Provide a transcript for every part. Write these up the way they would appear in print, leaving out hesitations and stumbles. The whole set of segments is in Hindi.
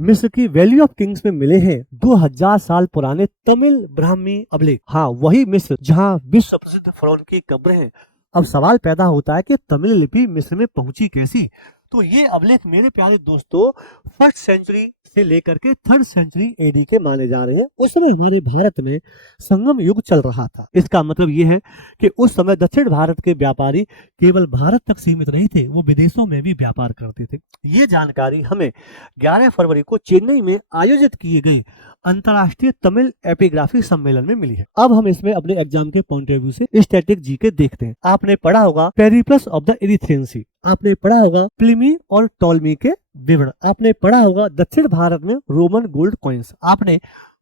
मिस्र की वैली ऑफ किंग्स में मिले हैं 2000 साल पुराने तमिल ब्राह्मी अभिलेख। हाँ, वही मिस्र जहाँ विश्व प्रसिद्ध फरौन की कब्र है। अब सवाल पैदा होता है कि तमिल लिपि मिस्र में पहुंची कैसी। तो ये अभिलेख मेरे प्यारे दोस्तों फर्स्ट सेंचुरी से लेकर के थर्ड सेंचुरी एडी के माने जा रहे हैं। उस समय हमारे भारत में संगम युग चल रहा था। इसका मतलब ये है कि उस समय दक्षिण भारत के व्यापारी केवल भारत तक सीमित नहीं थे, वो विदेशों में भी व्यापार करते थे। ये जानकारी हमें 11 फरवरी को चेन्नई में आयोजित किए गए अंतर्राष्ट्रीय तमिल एपिग्राफी सम्मेलन में मिली है। अब हम इसमें अपने एग्जाम के पॉइंट ऑफ व्यू से स्टैटिक जीके देखते हैं। आपने पढ़ा होगा पेरिप्लस ऑफ द इरिथ्रियन सी, आपने पढ़ा होगा प्लिमी और टॉलमी के विवरण, आपने पढ़ा होगा दक्षिण भारत में रोमन गोल्ड कॉइन्स, आपने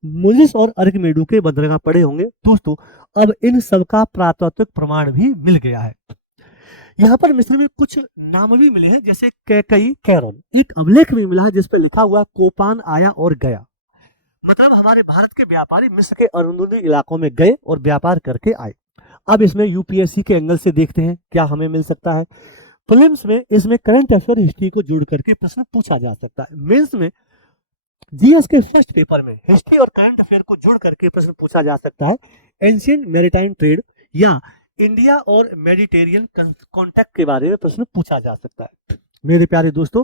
मोजिस और अर्किमेडू के बंदरगाह पढ़े होंगे। दोस्तों अब इन सब का पुरातात्विक प्रमाण भी मिल गया है। यहाँ पर मिस्र में कुछ नाम भी मिले हैं, जैसे कैकई कैरन। एक अभिलेख भी मिला है जिस पर लिखा हुआ कोपान आया और गया, मतलब हमारे भारत के व्यापारी मिस्र के अरुंधति इलाकों में गए और व्यापार करके आए। अब इसमें यूपीएससी के एंगल से देखते हैं क्या हमें मिल सकता है। प्रीलिम्स में इसमें करंट अफेयर हिस्ट्री को जोड़ करके प्रश्न पूछा जा सकता है। मेंस में जीएस के फर्स्ट पेपर में हिस्ट्री और करंट अफेयर को जोड़ करके प्रश्न पूछा जा सकता है। एंशिएंट मैरीटाइम ट्रेड या इंडिया और मेडिटेरियन कॉन्टैक्ट के बारे में प्रश्न पूछा जा सकता है। मेरे प्यारे दोस्तों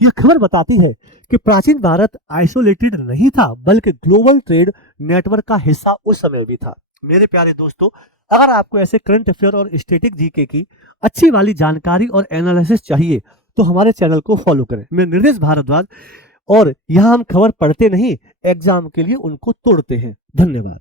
यह खबर बताती है कि प्राचीन भारत आइसोलेटेड नहीं था, बल्कि ग्लोबल ट्रेड नेटवर्क का हिस्सा उस समय भी था। मेरे प्यारे दोस्तों अगर आपको ऐसे करंट अफेयर और स्टैटिक जीके की अच्छी वाली जानकारी और एनालिसिस चाहिए तो हमारे चैनल को फॉलो करें। मैं निर्देश भारद्वाज, और यहाँ हम खबर पढ़ते नहीं, एग्जाम के लिए उनको तोड़ते हैं। धन्यवाद।